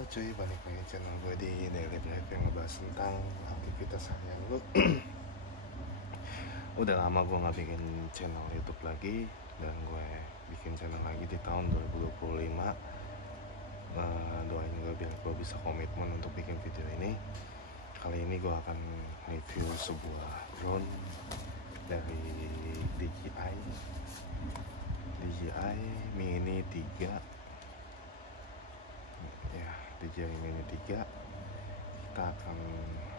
Halo cuy, balik lagi channel gue di Daily Drive yang ngebahas tentang aktivitas harian lu. Udah lama gue gak bikin channel YouTube lagi, dan gue bikin channel lagi di tahun 2025. Doain gue biar gue bisa komitmen untuk bikin video ini. Kali ini gue akan review sebuah drone dari DJI Mini 3 ya, DJI Mini 3. Kita akan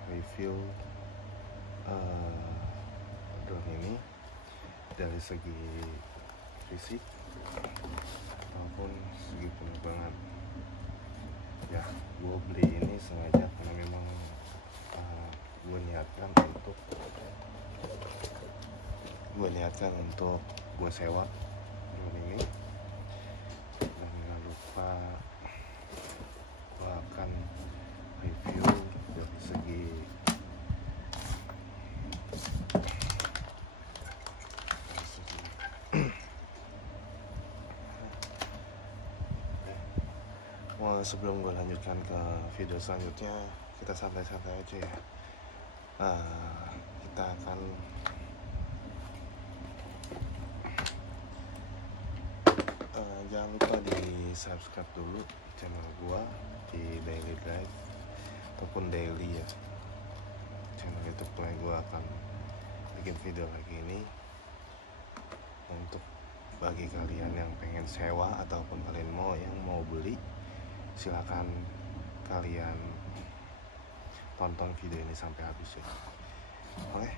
review drone ini dari segi fisik maupun segi penerbangan. Ya, gue beli ini sengaja karena memang gue niatkan untuk gue sewa drone ini. Dan jangan lupa gue akan review dari segi sebelum gue lanjutkan ke video selanjutnya, kita santai-santai aja ya. Kita akan jangan lupa di subscribe dulu channel gua di Daily Drive ataupun Daily ya, channel YouTube gue. Gua akan bikin video lagi ini untuk bagi kalian yang pengen sewa ataupun kalian yang mau beli. Silakan kalian tonton video ini sampai habis ya. Oke,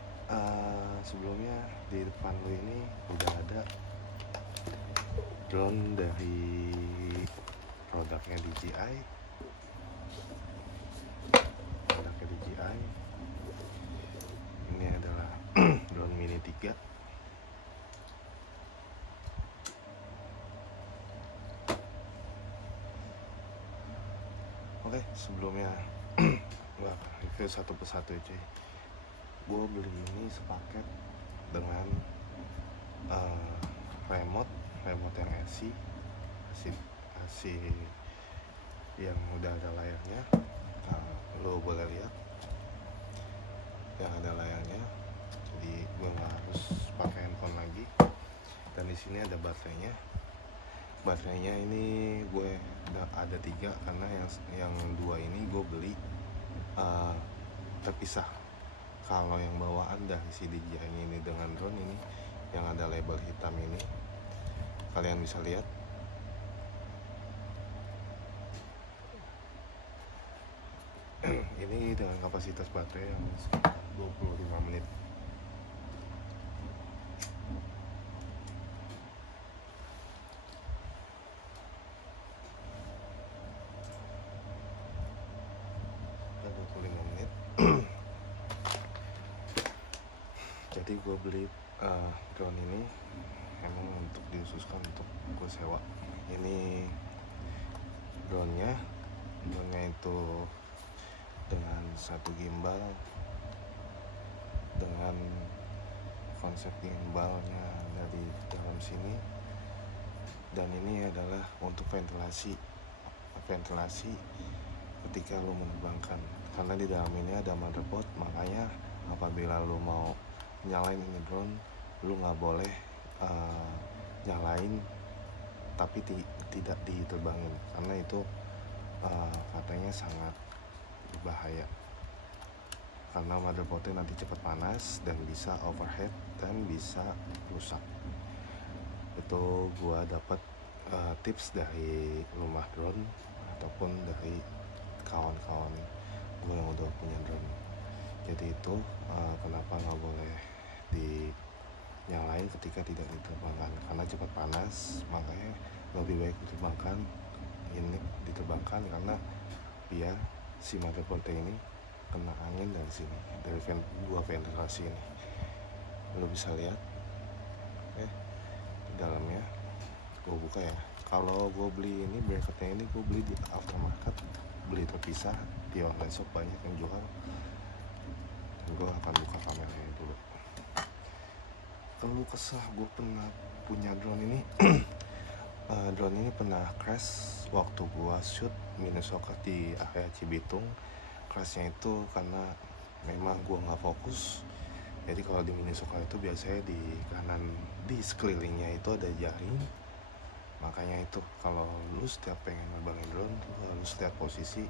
sebelumnya di depan lu ini udah ada drone dari produknya DJI. Ini adalah drone Mini 3. Oke, sebelumnya gue akan review satu persatu cuy. Gue beli ini sepaket dengan remote yang AC yang udah ada layarnya. Lo boleh lihat yang ada layarnya, jadi gue nggak harus pakai handphone lagi. Dan di sini ada baterainya ini gue ada 3 karena yang 2 ini gue beli terpisah. Kalau yang bawaan dari si DJI ini dengan drone ini yang ada label hitam ini, kalian bisa lihat. Ini dengan kapasitas baterai yang sekitar 25 menit. Jadi gue beli drone ini emang untuk diususkan untuk gue sewa. Ini drone-nya itu dengan satu gimbal, dengan konsep gimbalnya dari dalam sini. Dan ini adalah untuk ventilasi ketika lu menerbangkan, karena di dalam ini ada motherboard. Makanya apabila lu mau nyalain ini drone, lu nggak boleh nyalain tapi tidak diterbangin, karena itu katanya sangat berbahaya, karena motherboardnya nanti cepat panas dan bisa overheat dan bisa rusak. Itu gua dapat tips dari rumah drone ataupun dari kawan-kawan gue yang udah punya drone. Jadi itu kenapa nggak boleh dinyalain ketika tidak diterbangkan, karena cepat panas. Makanya lebih baik diterbangkan karena biar si motherboard ini kena angin dari sini, dari dua ventilasi ini. Lo bisa lihat di dalamnya. Gue buka ya. Kalau gue beli ini bracketnya ini gue beli di aftermarket, beli terpisah di online shop, banyak yang jual. Gue akan buka kameranya dulu. Kalau kesah gue pernah punya drone ini Drone ini pernah crash waktu gua shoot mini soccer di area Cibitung. Crashnya itu karena memang gua nggak fokus. Jadi kalau di mini soccer itu biasanya di kanan, di sekelilingnya itu ada jaring. Makanya itu kalau lu setiap pengen nerbangin drone, lu harus lihat posisi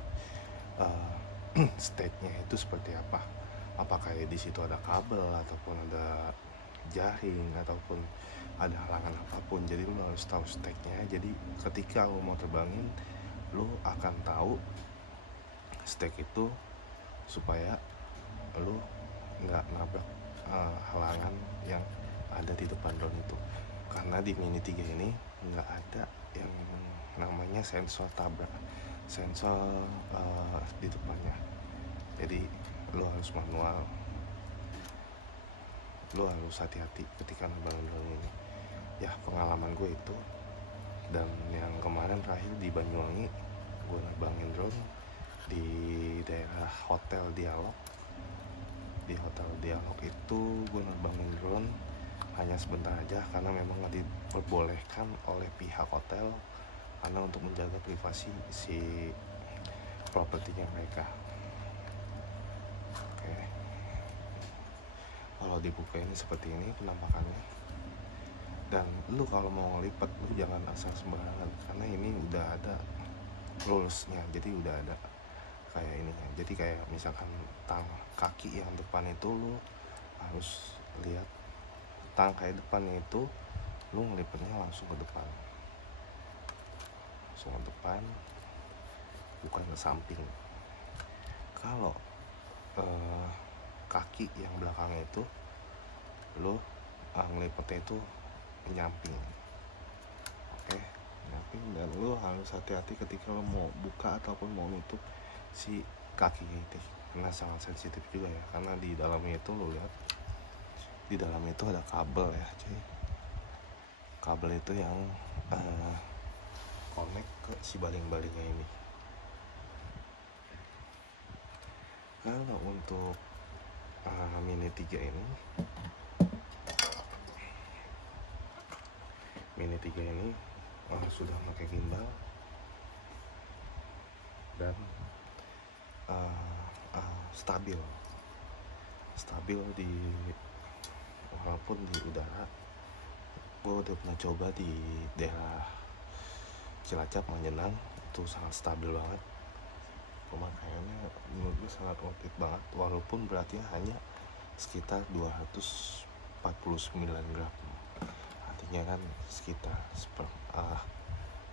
stage-nya itu seperti apa. Apakah di situ ada kabel ataupun ada jaring ataupun ada halangan apapun. Jadi lu harus tahu stage-nya. Jadi ketika lu mau terbangin, lu akan tahu stage itu supaya lu nggak nabrak halangan yang ada di depan drone itu. Karena di Mini 3 ini nggak ada yang namanya sensor tabrak, sensor di depannya. Jadi lu harus manual, lu harus hati-hati ketika nerbangin drone ini. Ya pengalaman gue itu. Dan yang kemarin terakhir di Banyuwangi, gue nerbangin drone di daerah Hotel Dialog. Di Hotel Dialog itu gue nerbangin drone hanya sebentar aja karena memang nggak diperbolehkan oleh pihak hotel karena untuk menjaga privasi si propertinya mereka. Oke. Kalau dibuka ini seperti ini penampakannya. Dan lu kalau mau ngelipat lu jangan asal sembarangan karena ini udah ada rulesnya. Jadi udah ada kayak ininya. Jadi kayak misalkan kaki yang depan itu lu harus lihat tangkai depannya itu lu ngelipatnya langsung ke depan, bukan ke samping. Kalau kaki yang belakangnya itu lu ngelipatnya itu menyamping. Oke, menyamping. Dan lu harus hati-hati ketika lu mau buka ataupun mau nutup si kakinya itu karena sangat sensitif juga ya, karena di dalamnya itu lu lihat di dalam itu ada kabel ya cuy. Kabel itu yang connect ke si baling-balingnya ini. Kalau untuk Mini 3 ini sudah pakai gimbal dan stabil di walaupun di udara. Gue udah pernah coba di daerah Cilacap, Majenang, itu sangat stabil banget. Pemakaiannya menurut gue sangat worth it banget walaupun beratnya hanya sekitar 249 gram. Artinya kan sekitar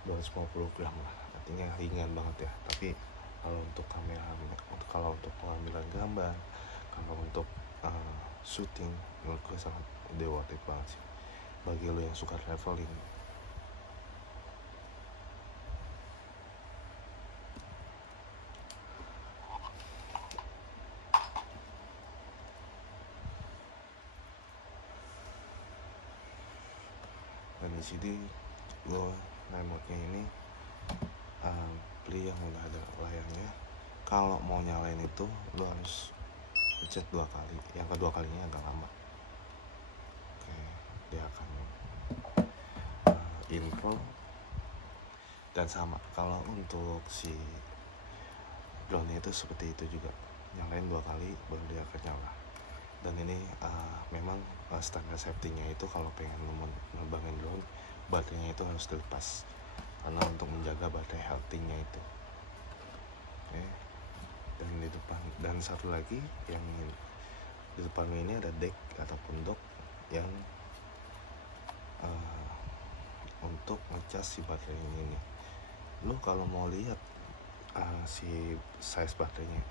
250 gram lah, artinya ringan banget ya. Tapi kalau untuk kamera, kalau untuk pengambilan gambar, kalau untuk shooting, menurut gue sangat worth it banget sih bagi lo yang suka traveling. Dan di sini gue remote-nya ini beli yang udah ada layarnya. Kalau mau nyalain itu lo harus pencet 2 kali, yang kedua kalinya agak lama. Oke, dia akan info. Dan sama kalau untuk si drone itu seperti itu juga, nyalain 2 kali baru dia akan nyala. Dan ini memang standar safety-nya itu kalau pengen nerbangin drone, baterainya itu harus dilepas karena untuk menjaga baterai healthy-nya itu. Oke. Dan di depan, dan satu lagi yang di depan ini ada deck ataupun dock yang untuk ngecas si baterai ini. Lu kalau mau lihat si size baterainya,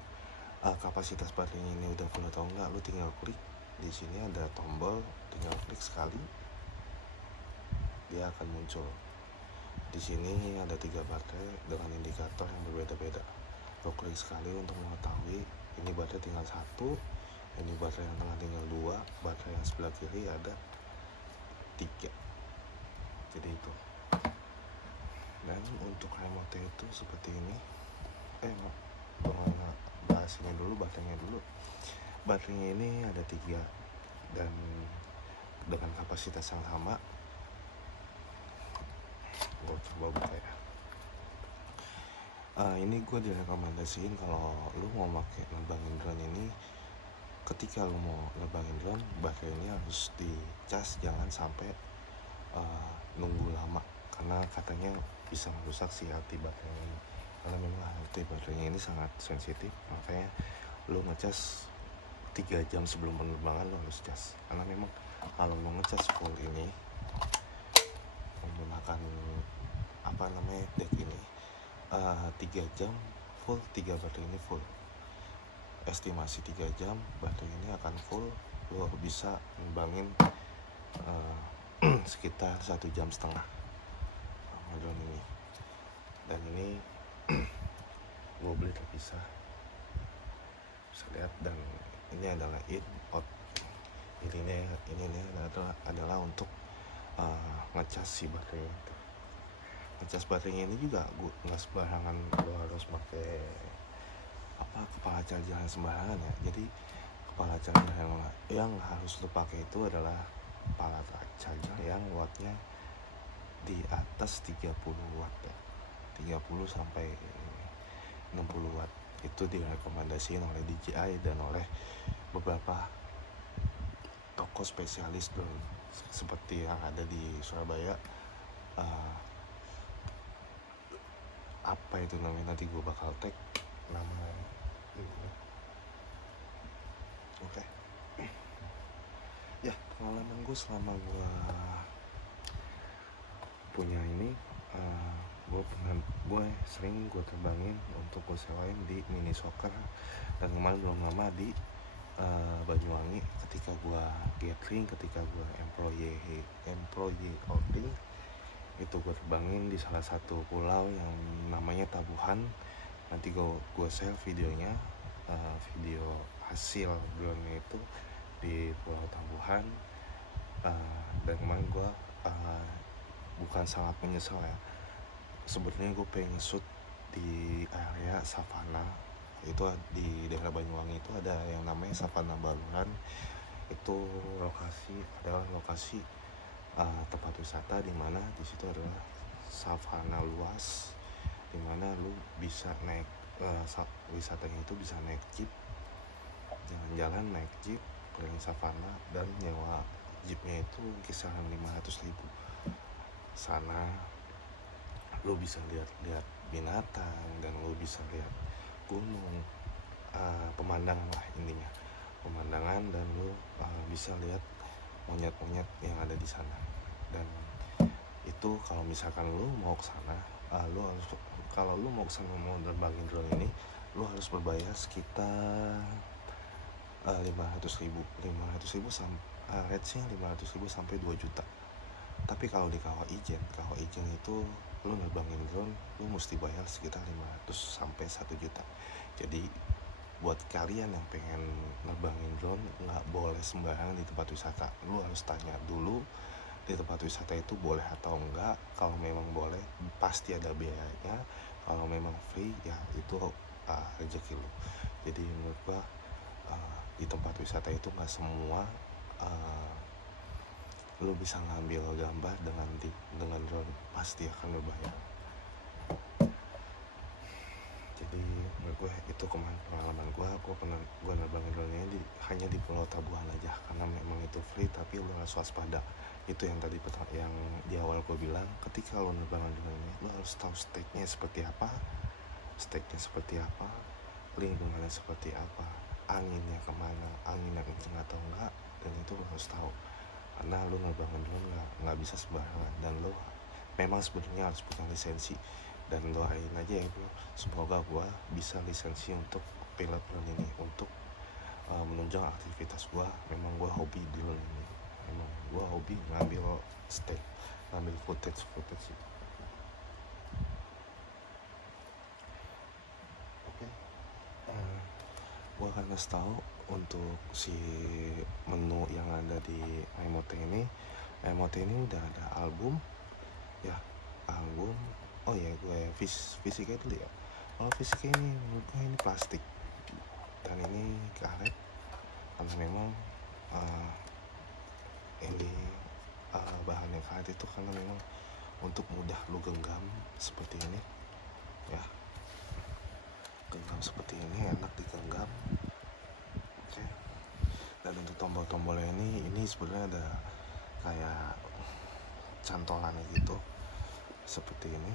kapasitas baterainya ini udah full atau enggak, lu tinggal klik di sini ada tombol, tinggal klik sekali dia akan muncul. Di sini ada 3 baterai dengan indikator yang berbeda-beda. Lu klik sekali untuk mengetahui ini baterai tinggal 1, ini baterai yang tengah tinggal 2, baterai yang sebelah kiri ada 3. Jadi itu. Dan untuk remote itu seperti ini. Bahas ini dulu, baterainya dulu. Baterainya ini ada 3 dan dengan kapasitas yang sama. gue coba buka ya. Ini gue direkomendasiin kalau lu mau pakai nerbangin drone ini, ketika lu mau nerbangin drone, baterainya harus dicas, jangan sampai nunggu lama, karena katanya bisa merusak si hati baterainya ini. Karena memang hati baterainya ini sangat sensitif, makanya lu ngecas 3 jam sebelum penerbangan lu harus cas. Karena memang kalau lu ngecas full ini menggunakan deck ini 3 jam full, 3 baterai ini full, estimasi 3 jam baterai ini akan full, lo bisa nembangin sekitar 1,5 jam sama drone ini. Dan ini gue beli terpisah, bisa lihat. Dan ini adalah in out, ini adalah untuk ngecas si baterai itu. Ngecas baterainya ini juga nggak sembarangan, lo harus pakai kepala charger sembarangan ya. Jadi kepala charger yang harus lo pakai itu adalah kepala charger yang wattnya di atas 30 watt ya, 30 sampai 60 watt. Itu direkomendasikan oleh DJI dan oleh beberapa toko spesialis drone seperti yang ada di Surabaya. Apa itu namanya, nanti gue bakal tag nama itu. Oke. Ya, pengalaman gue selama gue punya ini, gue sering gue terbangin untuk gue sewain di Mini Soccer, dan kemarin belum lama di Banyuwangi ketika gue gathering, ketika gue employee outing, itu gue terbangin di salah satu pulau yang namanya Tabuhan. Nanti gue share videonya, video hasil drone itu di Pulau Tabuhan. Dan kemarin gue bukan sangat menyesal ya, sebetulnya gue pengen shoot di area savana. Itu di daerah Banyuwangi itu ada yang namanya Savana Baluran. Itu adalah lokasi tempat wisata, di mana di situ adalah savana luas, di mana lu bisa naik wisatanya itu bisa naik jeep, jalan-jalan naik jeep keliling savana, dan nyewa jeepnya itu kisaran 500.000. Sana lu bisa lihat binatang, dan lu bisa lihat gunung, pemandangan lah intinya, pemandangan, dan lu bisa lihat monyet-monyet yang ada di sana. Dan itu kalau misalkan lu mau ke sana, kalau lu mau kesana mau nerbangin drone ini, lu harus berbayar sekitar 500.000 range-nya 500.000 sampai 2 juta. Tapi kalau di Kawah Ijen itu lu nerbangin drone, lu mesti bayar sekitar 500 sampai 1 juta. Jadi buat kalian yang pengen nerbangin drone, nggak boleh sembarangan di tempat wisata. Lu harus tanya dulu di tempat wisata itu boleh atau enggak. Kalau memang boleh, pasti ada biayanya. Kalau memang free, ya itu rezeki lu. Jadi menurut gua di tempat wisata itu nggak semua lu bisa ngambil gambar dengan drone, pasti akan berbayar. Jadi menurut gue itu pengalaman gue nerbangin drone hanya di Pulau Tabuhan aja, karena memang itu free, tapi lu harus waspada. Itu yang tadi yang di awal gue bilang, ketika lu nerbangin drone ini, lu harus tahu stage-nya seperti apa, lingkungannya seperti apa, anginnya kemana, anginnya kenceng atau enggak, dan itu lu harus tahu. Karena lu nerbangin drone nggak bisa sembarangan, dan lu memang sebenarnya harus punya lisensi. Dan doain aja ya bro, semoga gua bisa lisensi untuk pilot drone ini, untuk menunjang aktivitas gua. Memang gua hobi drone ini, memang gua hobi ngambil footage sih. Oke. Gua akan kasih tahu untuk si menu yang ada di emote ini. Emote ini udah ada album. Oh ya, gue fisiknya dulu ya. Kalau fisiknya ini menurut gue ini plastik, dan ini karet, karena memang ini bahannya karet itu karena memang untuk mudah lu genggam seperti ini ya, genggam seperti ini, enak digenggam. Oke. Dan untuk tombol-tombolnya ini sebenarnya ada kayak cantolannya gitu seperti ini.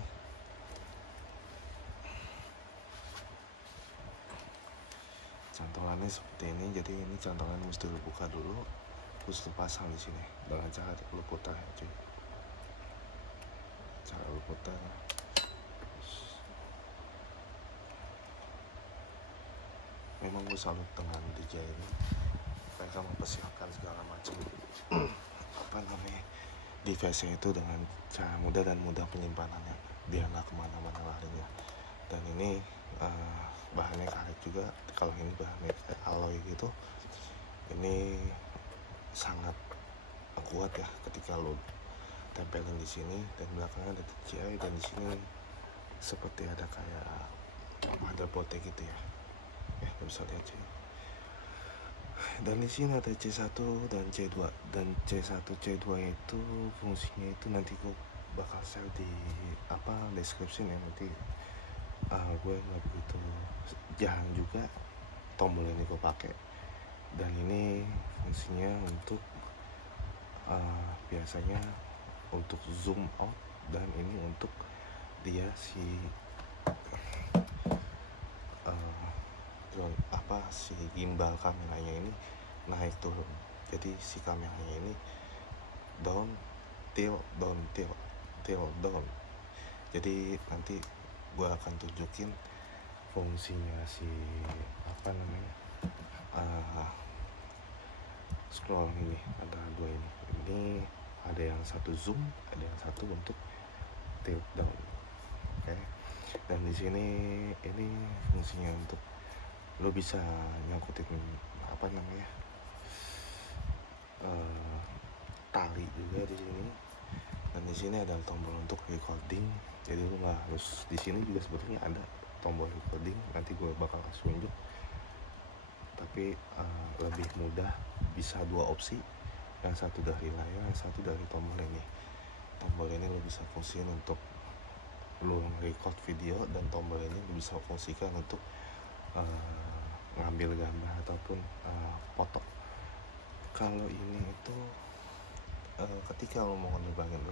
Cantolannya seperti ini, jadi ini cantolan mesti lu buka dulu, terus lu pasang di sini dengan cara lu putar ya cuy. Cara lu putar. Memang gue salut dengan DJ ini, mereka mempersiapkan segala macam apa namanya device itu dengan cara mudah dan mudah penyimpanannya, biar nggak kemana-mana larinya. Dan ini bahannya karet juga. Kalau ini bahannya alloy gitu, ini sangat kuat ya ketika lo tempelin di sini. Dan belakangnya ada TCI, dan di sini seperti ada kayak motherboardnya gitu ya. Lo bisa lihat sih. Dan di sini ada C1 dan C2, dan C1 C2 itu fungsinya itu nanti gue bakal share di description ya. Nanti gue nggak begitu jarang juga tombol ini gue pakai. Dan ini fungsinya untuk biasanya untuk zoom out, dan ini untuk dia si si gimbal kameranya ini naik turun. Jadi si kameranya ini down tilt down tilt tilt down. Jadi nanti gue akan tunjukin fungsinya si scroll ini. Ada dua ini ada yang satu zoom, ada yang satu untuk tilt down. Oke. Dan di sini ini fungsinya untuk lo bisa nyangkutin tali juga di sini. Dan di sini ada tombol untuk recording. Jadi lo nggak harus, di sini juga sebetulnya ada tombol recording. Nanti gue bakal tunjuk. Tapi lebih mudah, bisa dua opsi. Yang satu dari layar, yang satu dari tombol ini. Tombol ini lo bisa fungsikan untuk lo record video, dan tombol ini lo bisa fungsikan untuk ngambil gambar ataupun foto. Kalau ini itu ketika lo mau nerbangin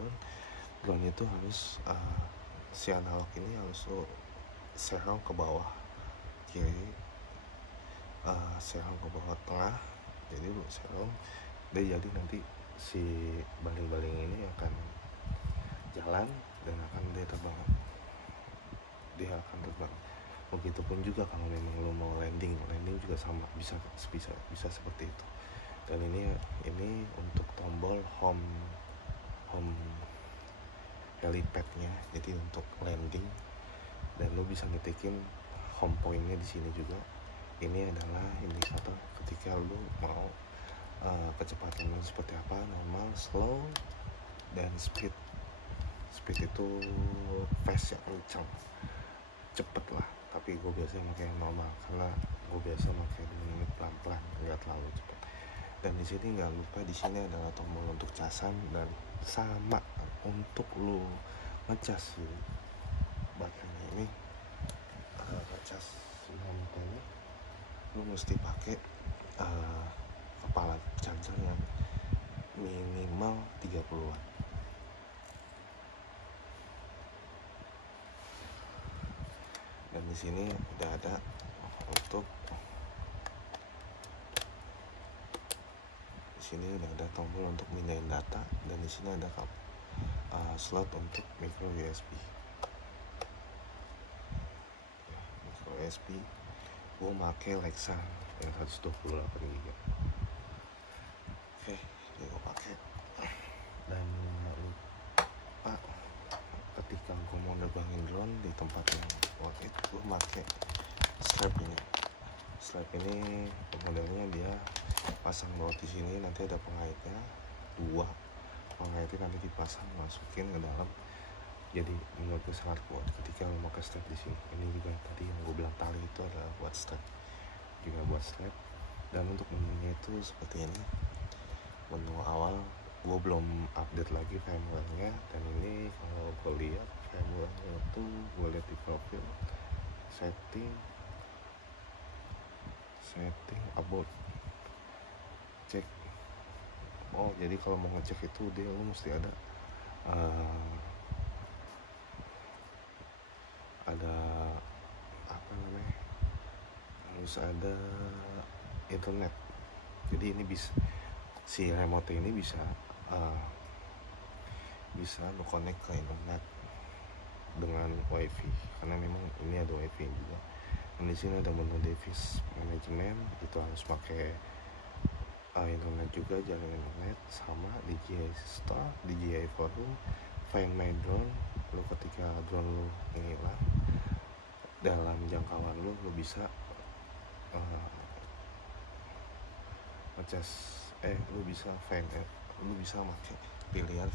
drone itu harus si analog ini harus lo serong ke bawah kiri, serong ke bawah tengah. Jadi lo serong, jadi nanti si baling-baling ini akan jalan dan akan dia akan terbang. Begitupun juga kalau memang lo mau landing juga sama, bisa seperti itu. Dan ini untuk tombol home helipadnya, jadi untuk landing. Dan lo bisa ngetikin home pointnya di sini juga. Ini adalah indikator ketika lo mau kecepatan lo seperti apa, normal, slow, dan speed itu fast ya, kencang, cepet lah. Tapi gue biasa pakai normal karena gue biasa pakai 2 menit pelan-pelan, nggak terlalu cepat. Dan di sini nggak lupa, di sini adalah tombol untuk casan, dan sama untuk lu ngecas baterainya ini. Ngecas ini lu mesti pakai kepala charger yang minimal 30 watt. Dan di sini udah ada untuk sini udah ada tombol untuk pindahin data, dan di sini ada slot untuk micro USB. Micro USB gue pakai Lexa yang 128 GB. Oke, ini gue pakai. Dan ketika gue mau nerbangin drone di tempat yang waktu itu, gue pakai strap ini. Strap ini modelnya dia pasang baut di sini, nanti ada pengaitnya 2. Pengaitnya nanti dipasang, masukin ke dalam. Jadi menurutku sangat kuat ketika lo pakai strap di sini. Ini juga tadi yang gue bilang tali itu adalah buat strap, juga buat strap. Dan untuk menunya itu seperti ini. Menu awal gue belum update lagi firmware-nya. Dan ini kalau gue lihat firmware-nya itu, gue lihat di profil setting about, cek. Oh, jadi kalau mau ngecek itu dia lu mesti ada apa namanya, harus ada internet. Jadi ini bisa, si remote ini bisa lu connect ke internet dengan wifi, karena memang ini ada wifi juga. Dan di sini ada menu device management, itu harus pakai internet juga, jalan internet. Sama DJI Star, DJI Forum, Find My Drone. Lu ketika drone lu hilang dalam jangkauan lu bisa lu bisa pakai pilihan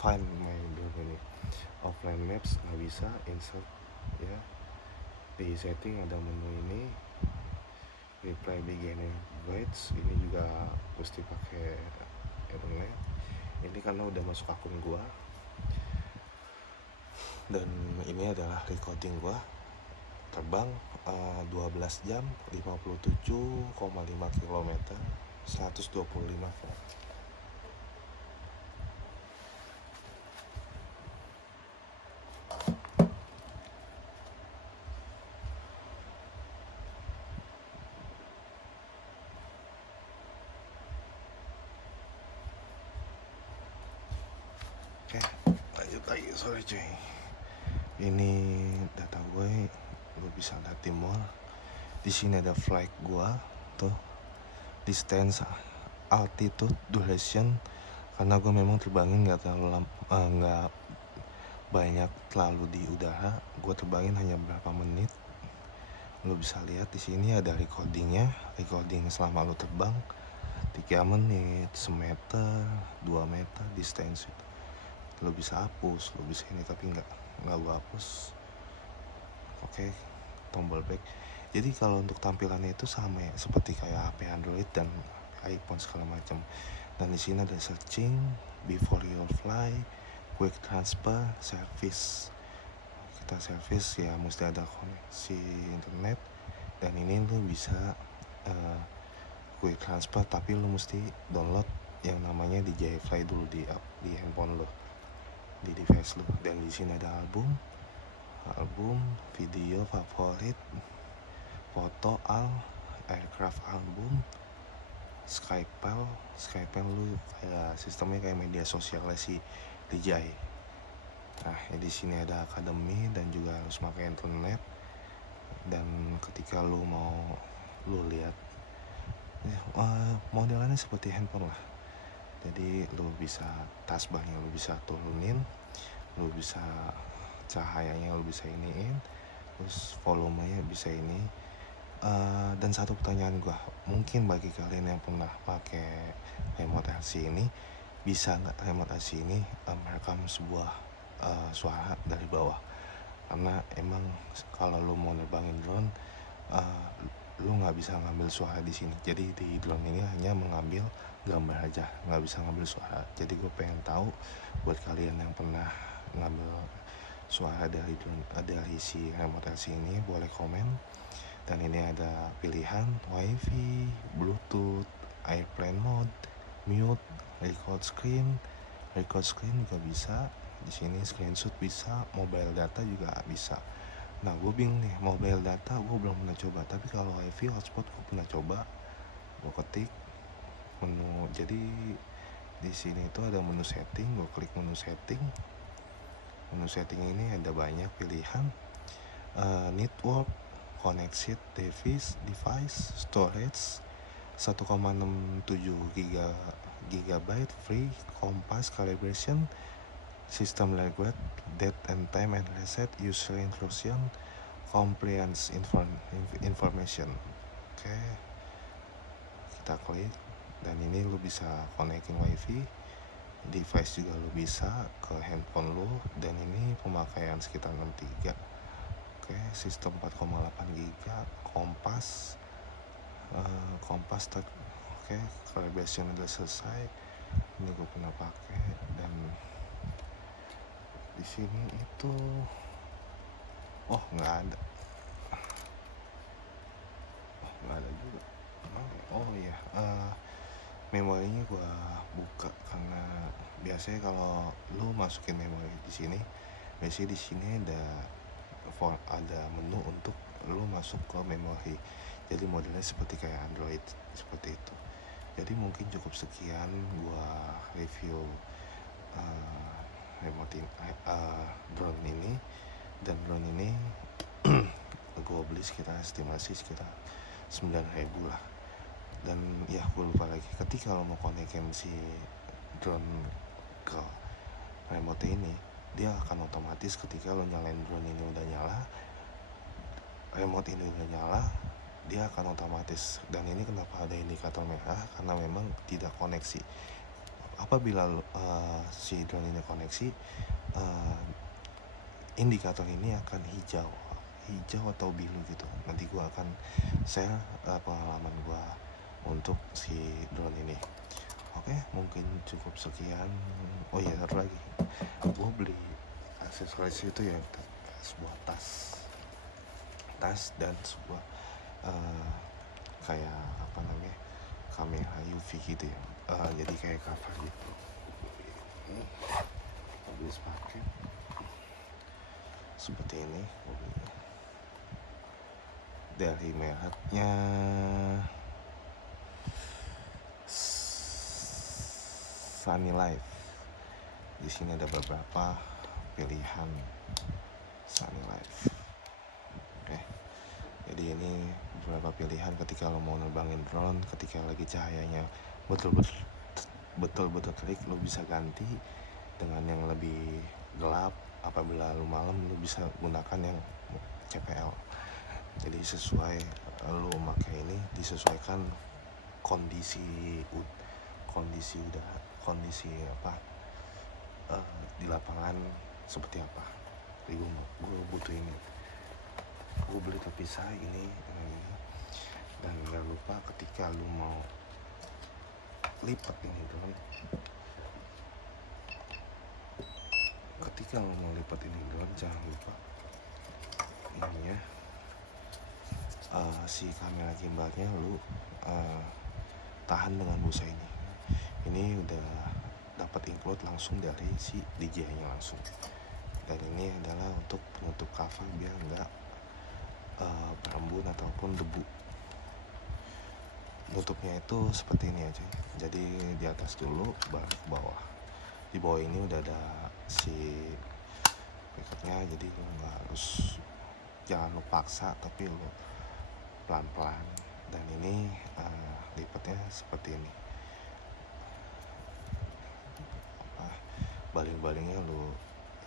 Find My Drone ini. Offline maps nggak bisa, insert ya. Di setting ada menu ini, replay beginner guides, ini juga mesti pakai internet. Ini karena udah masuk akun gua, dan ini adalah recording gua terbang 12 jam 57,5 km 125 knot. Oke, lanjut lagi. Sorry cuy, ini data gue, lu bisa lihat di mall. Di sini ada flight gue tuh, distance, altitude, duration. Karena gue memang terbangin nggak banyak terlalu di udara, gue terbangin hanya berapa menit. Lu bisa lihat di sini ada recording selama lu terbang 3 menit, semeter, 2 meter distance. Lu bisa hapus, lu bisa ini, tapi nggak gua hapus. Oke, tombol back. Jadi kalau untuk tampilannya itu sama ya, seperti kayak HP Android dan iPhone segala macam. Dan di sini ada searching, before you fly, quick transfer, service. Kita service ya mesti ada koneksi internet. Dan ini lu bisa quick transfer, tapi lu mesti download yang namanya DJI Fly dulu di handphone lu, di device lu. Dan di sini ada album, video favorit, foto, aircraft album, Skype lu kayak sistemnya kayak media sosialnya si DJI. Nah, di sini ada academy dan juga harus pakai internet. Dan ketika lu lihat modelannya seperti handphone lah. Jadi lu bisa taskbarnya lu bisa turunin, lu bisa cahayanya lu bisa iniin, terus volumenya bisa ini. Dan satu pertanyaan gua, mungkin bagi kalian yang pernah pakai remote RC ini, bisa nggak remote RC ini merekam sebuah suara dari bawah? Karena emang kalau lu mau nerbangin drone, lu nggak bisa ngambil suara di sini. Jadi di drone ini hanya mengambil gambar aja, nggak bisa ngambil suara. Jadi gue pengen tahu buat kalian yang pernah ngambil suara dari drone, dari si remote RC ini, boleh komen. Dan ini ada pilihan wifi, bluetooth, airplane mode, mute, record screen juga bisa. Di sini screenshot bisa, mobile data juga bisa. Nah, gue bingung nih, mobile data gue belum pernah coba, tapi kalau wifi hotspot gue pernah coba. Gue ketik menu, jadi di sini itu ada menu setting, gue klik menu setting. Menu setting ini ada banyak pilihan, network, connected device, storage 1,67 GB free, compass, calibration, system language, date and time and reset, user intrusion, compliance information. Oke, kita klik, dan ini lu bisa connecting wifi, device juga lu bisa ke handphone lu. Dan ini pemakaian sekitar 63. Oke, sistem 4,8 GB, kompas, oke, calibration udah selesai. ini gue pernah pakai. Dan di sini itu nggak ada juga. Oh iya, memorinya gue buka karena biasanya kalau lu masukin memori di sini, biasanya di sini ada menu untuk lu masuk ke memori. Jadi modelnya seperti kayak Android seperti itu. Jadi mungkin cukup sekian gue review remote drone ini. Dan drone ini gue beli estimasi sekitar 9.000 lah. Dan ya gue lupa lagi, ketika lo mau konekin si drone ke remote ini, dia akan otomatis ketika lo nyalain drone ini udah nyala, remote ini udah nyala, dia akan otomatis. Dan ini kenapa ada indikator merah, karena memang tidak koneksi. Apabila si drone ini koneksi, indikator ini akan hijau atau biru gitu. Nanti gue akan share pengalaman gue untuk si drone ini. Oke, mungkin cukup sekian. Oh iya, satu lagi, gue beli aksesoris itu ya, sebuah tas dan sebuah kayak apa namanya, kamera UV gitu ya. Jadi kayak cover gitu. Habis pakai seperti ini, dari mereknya Sunny Life. Di sini ada beberapa pilihan Sunny Life. Oke. Jadi ini beberapa pilihan ketika lo mau nerbangin drone, ketika lagi cahayanya betul-betul terik, lo bisa ganti dengan yang lebih gelap. Apabila lo malam, lo bisa gunakan yang CPL. Jadi sesuai lo pakai ini, disesuaikan kondisi di lapangan seperti apa. Jadi gue butuh ini, gue beli terpisah ini. Dan jangan lupa ketika lu mau lipat ini drone, jangan lupa ini ya, si kamera gimbalnya lu tahan dengan busa ini. Ini udah dapat include langsung dari si DJI-nya langsung. Dan ini adalah untuk penutup cover biar enggak berembun ataupun debu. Nutupnya itu seperti ini aja. Jadi di atas dulu, baru ke bawah. Di bawah ini udah ada si bracketnya, jadi lu nggak harus, jangan lu paksa, tapi lu pelan-pelan. Dan ini lipatnya seperti ini. Baling-balingnya lu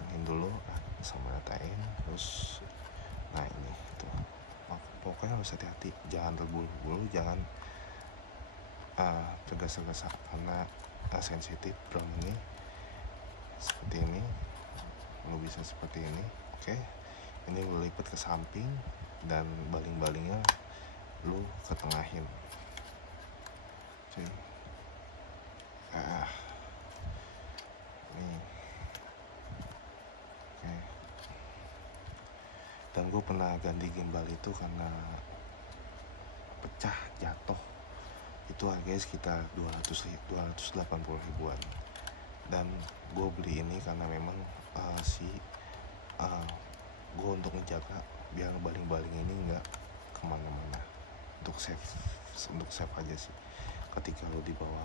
angin dulu sama ratain, terus nah ini tuh. Pokoknya harus hati-hati, jangan terburu-buru, jangan tergesa-gesa karena sensitif drone ini. Seperti ini, lu bisa seperti ini. Oke, ini lu lipat ke samping dan baling-balingnya lu ketengahin. Oke. Nih. Oke. Dan gue pernah ganti gimbal itu karena pecah, jatuh. Itu harganya sekitar 280 ribuan. Dan gue beli ini karena memang gue untuk menjaga biar baling-baling ini nggak kemana-mana, untuk save aja sih ketika lo dibawa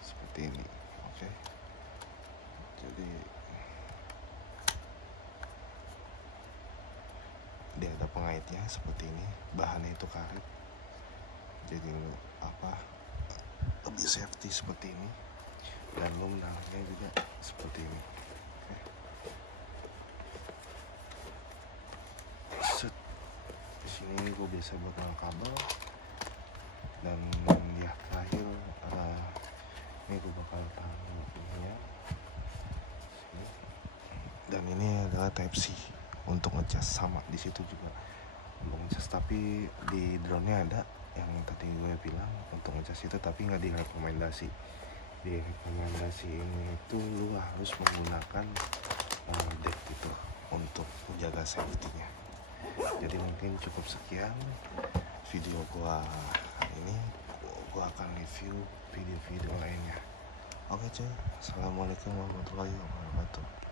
seperti ini. Oke. Jadi dia ada pengaitnya seperti ini, bahannya itu karet, jadi lebih safety seperti ini. Dan lo menaruhnya juga seperti ini. Di sini gue biasa buat kabel. Dan ya terakhir ini gue bakal taruh ininya. Dan ini adalah Type C untuk ngecas, sama di situ juga untuk ngecas, tapi di drone-nya ada yang tadi gue bilang untuk ngecas itu, tapi nggak direkomendasi. Direkomendasi ini itu lu harus menggunakan deck gitu untuk menjaga safety-nya. Jadi mungkin cukup sekian video gua hari ini. Gua akan review video-video lainnya. Oke cuy, assalamualaikum warahmatullahi wabarakatuh.